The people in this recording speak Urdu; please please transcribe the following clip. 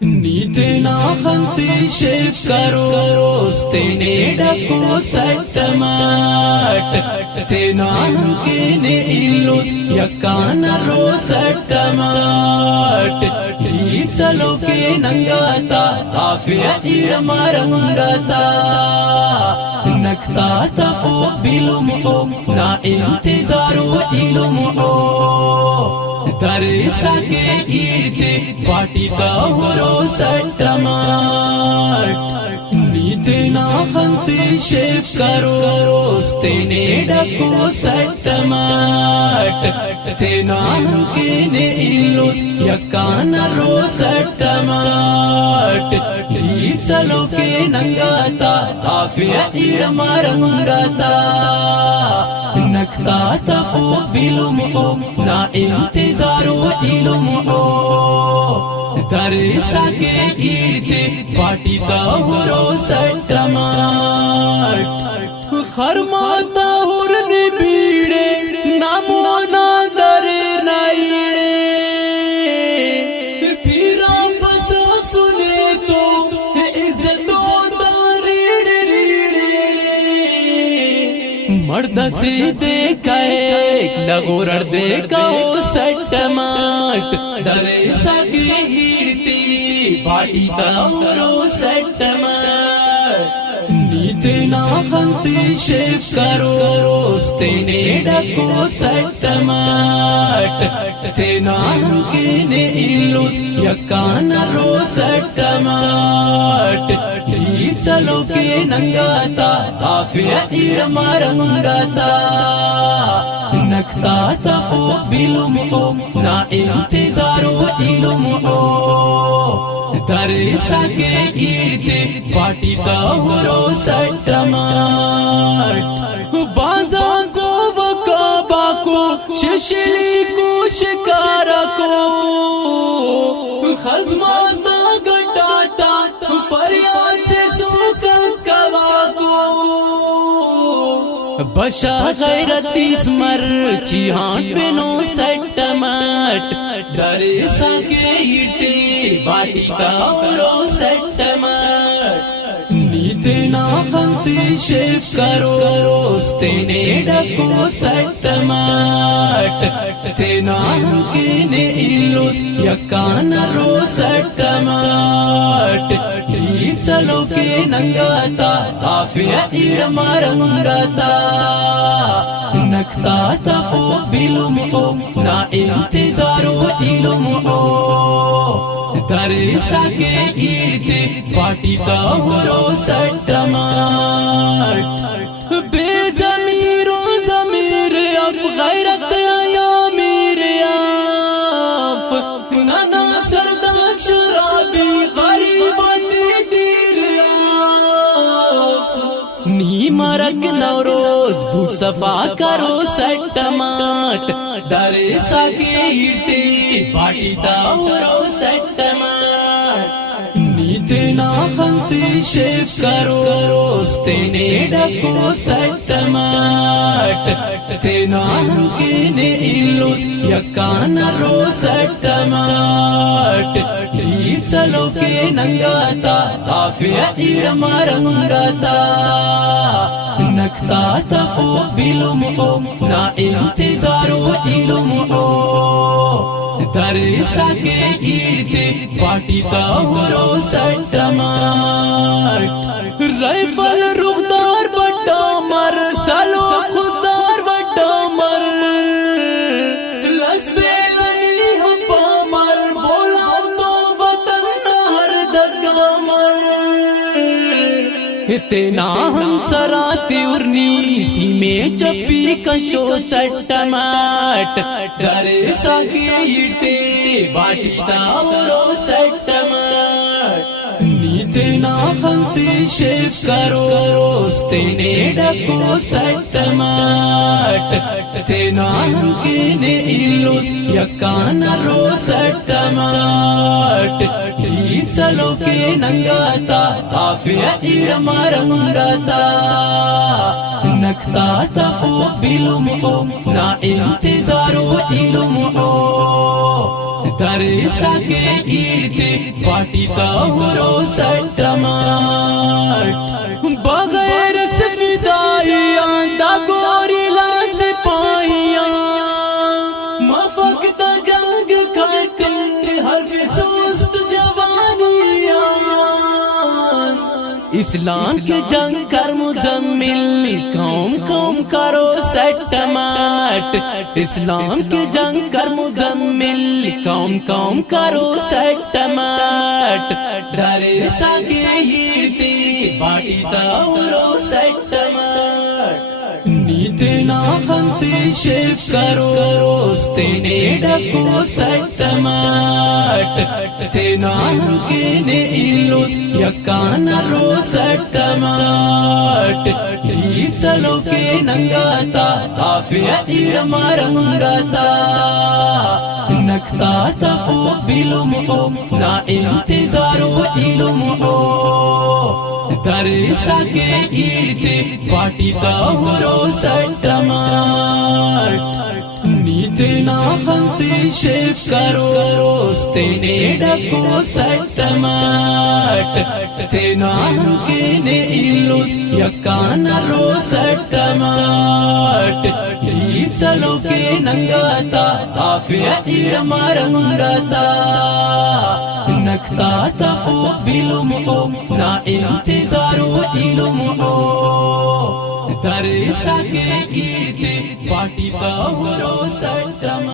نیتنا خنتی شیف کرو تینے ڈکو سٹماٹ تینا ہنکینے ایلوس یکان رو سٹماٹ چلو کے ننگاتا آفیا ایڑمارنگاتا نکتا تفو بیلومو نا انتظارو ایلومو درسا کے ایڑتے پاٹی تاورو سٹماٹ نیتنا خنتی شیف کرو تینے ڈکو سٹماٹ تینا ہنکینے ایلوس یکان رو سٹماٹ چلو کے ننگاتا آفیا ایڑمارنگاتا نکتا تفو بیلومو نا انتظارو ایلومو درسا کے ایڑتے پاٹی تاورو سٹماٹ خرماتا ہورنی بیڑے نامونا در نائیڑے پیرام بسا سنے تو عزتو داریڑ ریڑے مرد سے دیکھا ایک لغورر دیکھا ہو سٹماٹ درسا کے ایڑتے پاٹی تاورو سٹماٹ نیتنا خنتی شیف کرو تینے ڈکو سٹماٹ تینا ہنکینے ایلوس یکان رو سٹماٹ چلو کے ننگاتا آفیا ایڑمارنگاتا نکتا تفو بیلومو نا انتظارو ایلومو درسا کے ایڑتے پاٹی تاورو سٹماٹ بازاں کو وکابا کو ششلی کو شکارا کو خزماتا گٹاتا فریاد سے سوکل کوا کو بشا غیرت اسمر چیہان بنو سٹماٹ درسا کے ایڑتے پاٹی تاورو سٹماٹ نیتنا خنتی شیف کرو تینے ڈکو سٹماٹ تینا ہنکینے ایلوس یکان رو سٹماٹ چلو کے ننگاتا آفیا ایڑمارنگاتا نکتا تفو بیلومو نا انتظارو ایلومو درسا کے ایڑتے پاٹی تاورو سٹماٹ بے ضمیر و ضمیر اف غیرت آیا میرے آف نانا سرداک شرابی غریبت دیر آف نی مرک نوروز بھوٹ صفا کرو سٹماٹ درسا کے ایڑتے پاٹی تاورو سٹماٹ نیتنا خنتی شیف کرو تینے ڈکو سٹماٹ تینا ہنکینے ایلوس یکان رو سٹماٹ چلو کے ننگاتا آفیا ایڑمارنگاتا نکتا تفو بیلومو نا انتظارو ایلومو درسا کے ایڑتے پاٹی تاورو سٹماٹ رائفل رخدار بٹا مر سالو خوددار بٹا مر لسبے لنی ہپا مر بولا تو وطن ہر دگا مر تینا ہم سراتی ارنی سیمے چپی کشو سٹماٹ درسا کے ایڑتے پاٹی تاورو سٹماٹ نیتنا خنتی شیف کرو تینے ڈکو سٹماٹ تینا ہنکینے ایلوس یکان رو سٹماٹ چلو کے ننگاتا آفیا ایڑمارنگاتا نکتا تفو بیلومو نا انتظارو ایلومو درسا کے ایرتے پاٹی تا ہورو سٹماٹ بغیر سفدائیاں دا گوری لاس پائیاں مفقتا جنگ کھٹنڈ حرف سوست جوانیاں اسلام کی جنگ کر مزمل قوم قوم کرو سٹماٹ اسلام کی جنگ کر مزمل قوم قوم کرو سٹماٹ درسا کے ایرتے پاٹی تا ہورو سٹماٹ نیتے نا خنتے شیف کرو روستینے ڈکو سٹماٹ تینا ہنکے نے ایلوس یکانا رو سٹماٹ ہی چلو کے ننگاتا آفیا ایڑ مارنگاتا نکتا تفوق علم او نا انتظارو علم او درسا کے ایرتے پاٹی تا ہورو سٹماٹ نیتے نا خنتے شیف کرو روستینے ڈکو سٹماٹ تینا ہنکے نے ایلوس یکانا رو سٹماٹ ہی چلو کے ننگاتا آفیا ایڑ مارنگاتا نکتا تفوق علم او نا انتظارو علم او درسا کے ایرتے پاٹی تا ہورو سٹماٹ